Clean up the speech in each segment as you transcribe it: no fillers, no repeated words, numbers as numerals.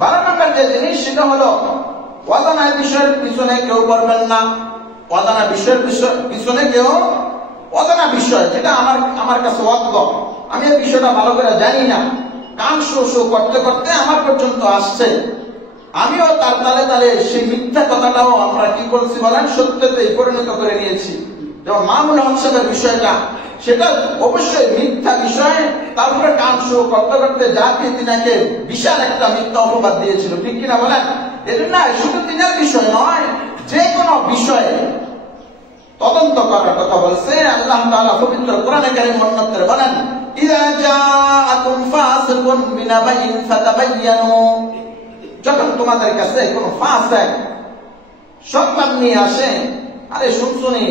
12 নম্বর যে জিনিস সেটা হলো অজানা বিষয়ের পিছনে কেউ পড়বেন না। অজানা বিষয়ের পিছনে কেউ, অজানা বিষয় যেটা আমার কাছে অজ্ঞাত, আমি এই বিষয়টা ভালো করে জানি না, কান শো শো করতে করতে আমার পর্যন্ত আসছে, আমিও তার তালে তালে সেই মিথ্যা কথাটাও আমরা কি করছি বলেন, সত্যতে পরিণত করে নিয়েছি। যেমন মামুন হক সাহেবের বিষয়টা, সেটা অবশ্যই মিথ্যা বিষয়, তারপরে কান শো করতে করতে জাতীয় তিনাকে বিশাল একটা মিথ্যা অপবাদ দিয়েছিল, ঠিক কিনা বলেন? এজন্য শুধু তিনার বিষয় নয়, যে কোনো বিষয়ে তদন্ত করার কথা বলছে আল্লাহ তাআলা পবিত্র কোরআনে কারীম অন্যত্র বলেন, ইযা জাআকুম ফাসিকুন বিনাবাইন ফাতাবায়ানু, যখন তোমাদের কাছে কোনো ফাসিক সংবাদ নিয়ে আসে, আরে শুনছুনি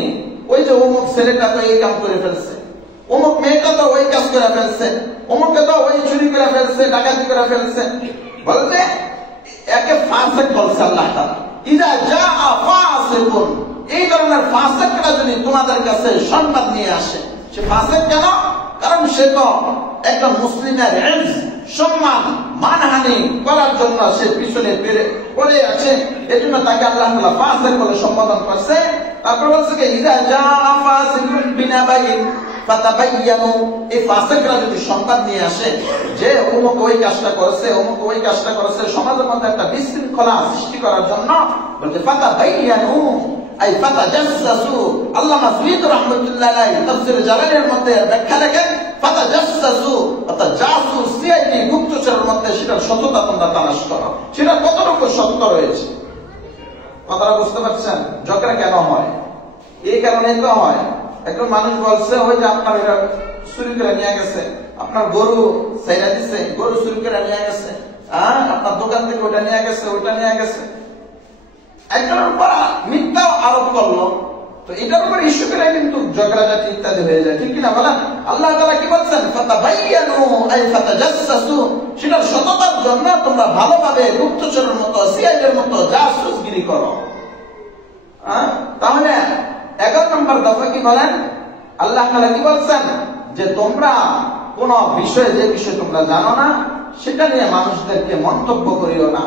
ওই যে অমুক ছেলেটা তো এই কাম করে ফেলছে, অমুক মেয়েটা তো ওই কাজ করে ফেলছে, অমুকে তো ওই চুরি করে ফেলছে, ডাকাতি করে ফেলছে, বলতে একে ফাসিক বলছে আল্লাহ তাআলা। ইযা জাআ ফাসিকুন, এই ধরনের ফাসিকরা যদি তোমাদের কাছে সংবাদ নিয়ে আসে, সে ফাসিক কেন? কারণ সে তো একটা মুসলিমের ইজ্জ, সম্মান, মানহানি করার জন্য সে পিছনে পড়ে আছে, এজন্য তাকে আল্লাহ তাআলা ফাসিক বলে সম্বোধন করছে। তারপর বলছে যে ইযা জাআ ফাসিকুন বিনাবাইন ফাতাবায়ানু, এই ফাসিকরা যদি সংবাদ নিয়ে আসে যে অমুক ওই কাজটা করেছে, অমুক ওই কাজটা করেছে, সমাজের মধ্যে একটা বিশৃঙ্খলা সৃষ্টি করার জন্য, বলতে ফাতাবায়ানু আই ফাতাজাসসু। আল্লামা সুয়ুত রাহমাতুল্লাহ আলাইহি তাফসীর জালালের মধ্যে ব্যাখ্যা দেখেন, ফাতাজাসসু অর্থাৎ জাসুস, সিআইডি, গুপ্তচরের মধ্যে সেটার সত্যতা তোমরা তালাশ করো, সেটা কতটুকু সত্য রয়েছে। কথাটা বুঝতে পারছেন? ঝগড়া কেন হয়? এই কারণেই তো হয়। একজন মানুষ বলছে ওই যে আপনার এরা চুরি করে নিয়ে গেছে, আপনার গরু ছাইরা দিচ্ছে, গরু চুরি করে নিয়ে গেছে, আপনার দোকান থেকে ওটা নিয়ে গেছে, ওটা নিয়ে গেছে, একজনের উপর মিথ্যা আরোপ করলো, তো এটার উপর ইস্যু করে কিন্তু ঝগড়াঝাটি ইত্যাদি হয়ে যায়, ঠিক কিনা বলেন? আল্লাহ তাআলা কি বলছেন? ফাতাবায়ানু আই ফাতাজাসসু, সেটার সততার জন্য তোমরা ভালোভাবে গুপ্তচরের মতো, সিআইডির মতো জাসুসগিরি করো। তাহলে 11 নম্বর দফা কি বলেন? আল্লাহ তাআলা কি বলছেন? যে তোমরা কোন বিষয়ে, যে বিষয় তোমরা জানো না, সেটা নিয়ে মানুষদেরকে মন্তব্য করিও না।